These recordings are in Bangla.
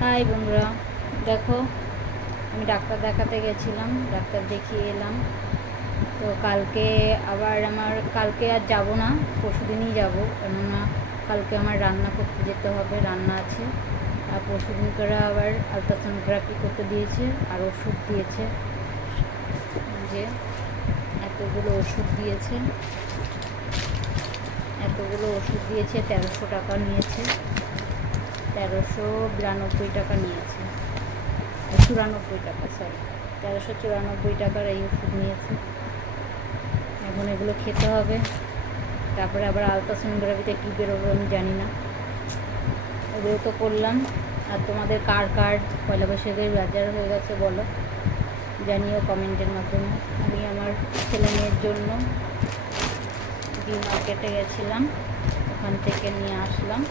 হাই বন্ধুরা, দেখো আমি ডাক্তার দেখাতে গেছিলাম, ডাক্তার দেখিয়ে এলাম। তো কালকে আর যাব না, পরশুদিনই যাব, কেননা কালকে আমার রান্না করতে যেতে হবে, রান্না আছে। আর পরশুদিন করে আবার আলট্রাসোনোগ্রাফি করতে দিয়েছে আর ওষুধ দিয়েছে, যে এতগুলো ওষুধ দিয়েছে 1300 টাকা নিয়েছে, 1392 টাকা নিয়েছে, 94 টাকা, 1394 টাকার এই ওষুধ নিয়েছে। এখন এগুলো খেতে হবে, তারপরে আবার আলট্রাসোনোগ্রাফিতে কী বেরোবে আমি জানি না। এগুলো তো করলাম। আর তোমাদের কার কার পয়লা বৈশাখের বাজার হয়ে গেছে বলো, জানিও কমেন্টের মাধ্যমে। আমি আমার ছেলে মেয়ের জন্য ডি মার্কেটে গেছিলাম, ওখান থেকে নিয়ে আসলাম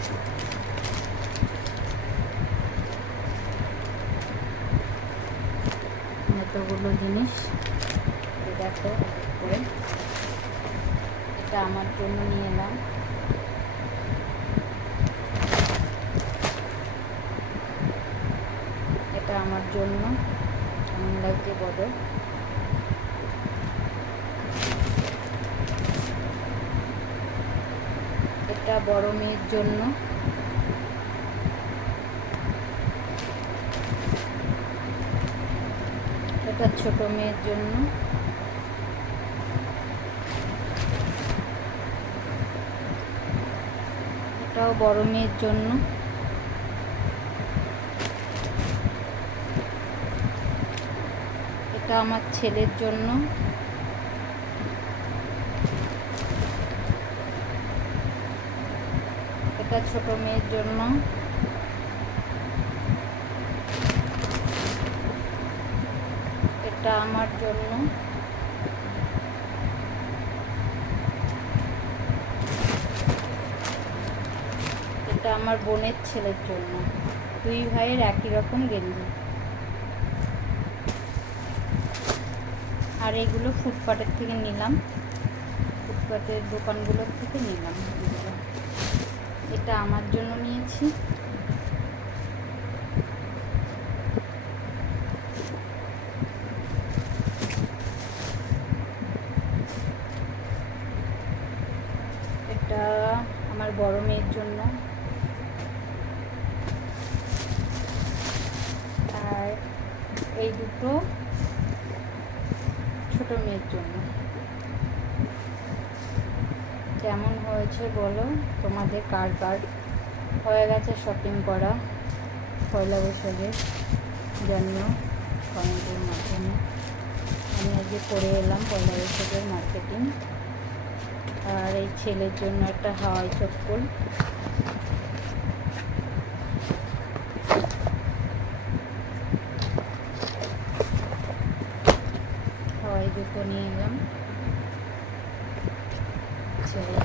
এতগুলো জিনিস। দেখো করে এটা আমার জন্য নিয়ে এলাম, এটা আমার জন্য। কেমন লাগছে বলো? এটা বড় মেয়ের জন্য, এটা ছোট মেয়ের জন্য, এটাও বড় মেয়ের জন্য, এটা আমার ছেলের জন্য, এটা ছোট মেয়ের জন্য, এটা আমার জন্য, এটা আমার বোনের ছেলের জন্য। দুই ভাইয়ের একই রকম গেঞ্জি। আর এইগুলো ফুটপাতের থেকে নিলাম, ফুটপাতের দোকানগুলোর থেকে নিলাম এগুলো। এটা আমার জন্য নিয়েছি, এটা আমার বড় মেয়ের জন্য, আর এই দুটো ছোট মেয়ের জন্য। কেমন হয়েছে বলো, তোমাদের কার কার হয়ে গেছে শপিং করা পয়লা বৈশাখে, জানিও কমেন্টের মাধ্যমে। আমি আজকে করে এলাম পয়লা বৈশাখের মার্কেটিং। আর এই ছেলের জন্য একটা হাওয়াই চপ্পল, হাওয়াই জুতো নিয়ে এলাম ছেলে।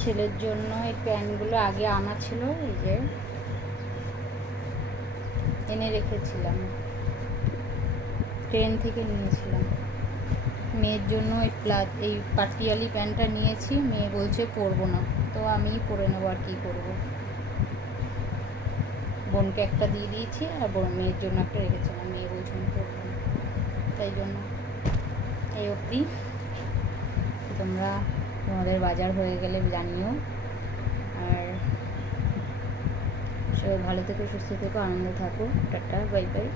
ছেলের জন্য এই প্যান্টগুলো আগে আনা ছিল, এই যে এনে রেখেছিলাম, ট্রেন থেকে নিয়েছিলাম। মেয়ের জন্য এই পাটিয়ালি প্যান্টটা নিয়েছি, মেয়ে বলছে পরবো না, তো আমিই পরে নেবো, আর কী করবো। বোনকে একটা দিয়ে দিয়েছি, আর মেয়ের জন্য একটা রেখেছিলাম, মেয়ে বলছে আমি পরবো না, তাই জন্য এই অবধি। তোমাদের বাজার হয়ে গেলে জানিও। আর সবাই ভালো থেকো, সুস্থ থেকো, আনন্দে থাকো। Tata, bye bye.